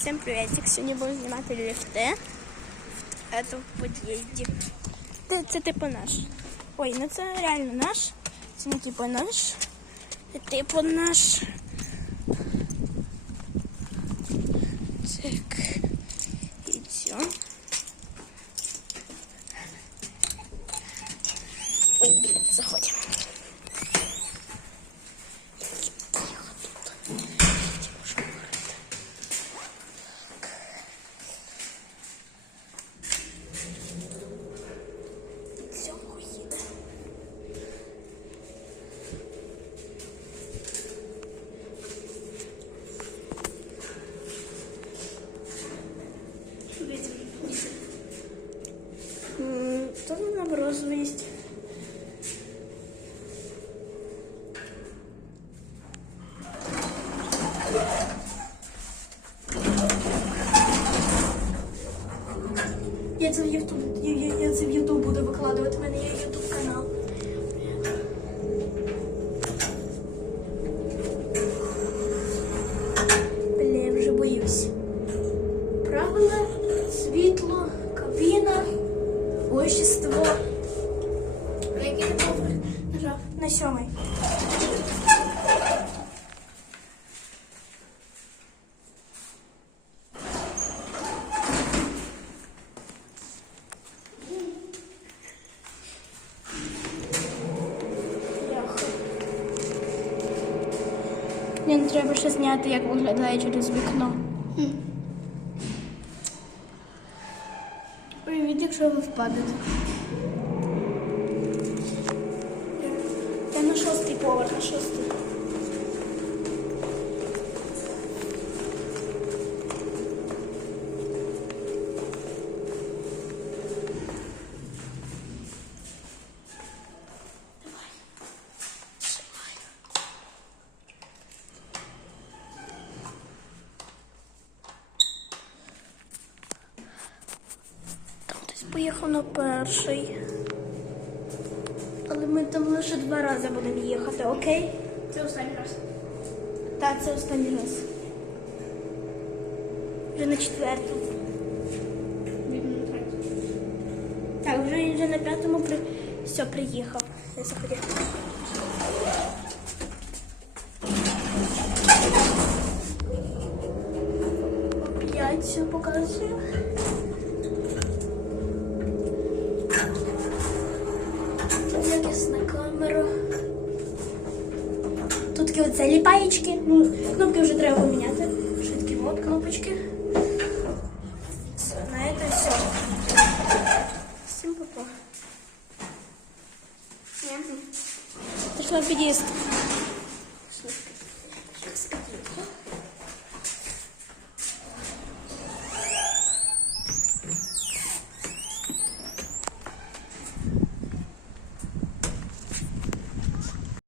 Всем приветик. Сьогодні будем знімати ліфти это в під'їзді. Це, це типу наш. Ой, ну це реально наш. Це не типу наш. Це типу наш. Розовий. Я це в Ютуб, я, я, я це в Ютуб буду викладувати. У мене є Ютуб канал. Общество. На який ти нажав? На сьомий. Мені треба ще зняти, як виглядає через вікно. Уявіть, якщо ви впадете. Я на шостий поверх, на шостий. Поїхав на перший. Але ми там лише два рази будемо їхати, окей? Це останній раз. Так, це останній раз. Вже на четверту. Так, вже вже на п'ятому при... все приїхав. Я заходи. Опять все показує. такі оце ліпаєчки. Ну, кнопки уже треба поміняти. Швидкий мод, кнопочки. Все, на это все. всем попо. Пішла в під'їзд. Швидко.